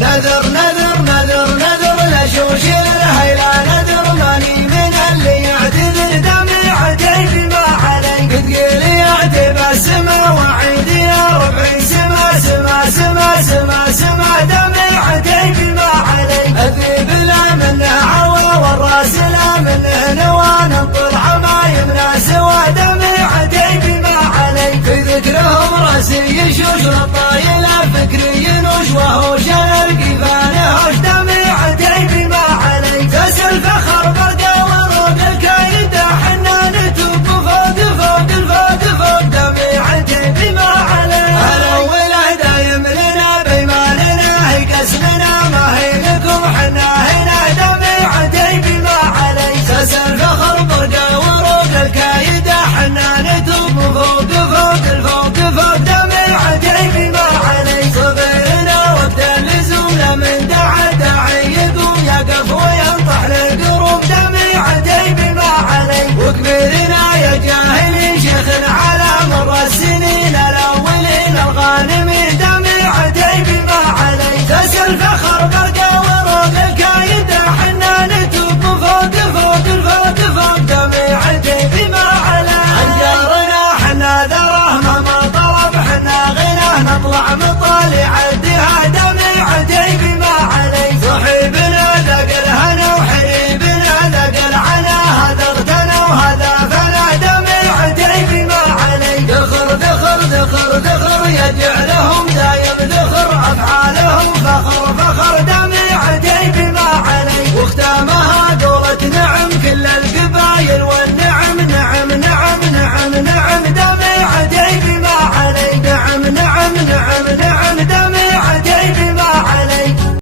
نذر نذر نذر نذر لشوش الهيلة نذر ماني من اللي يعتذر دمعتي بما علي تقيل يعتب السما وعيد يا ربعي سما سما سما سما سما دمعتي بما علي الذيب لا منه عوى والراس لا منه نوى ننطر عمايمنا سوا دمعتي بما علي في ذكرهم راسي يشوش الطايلة فكري ينوش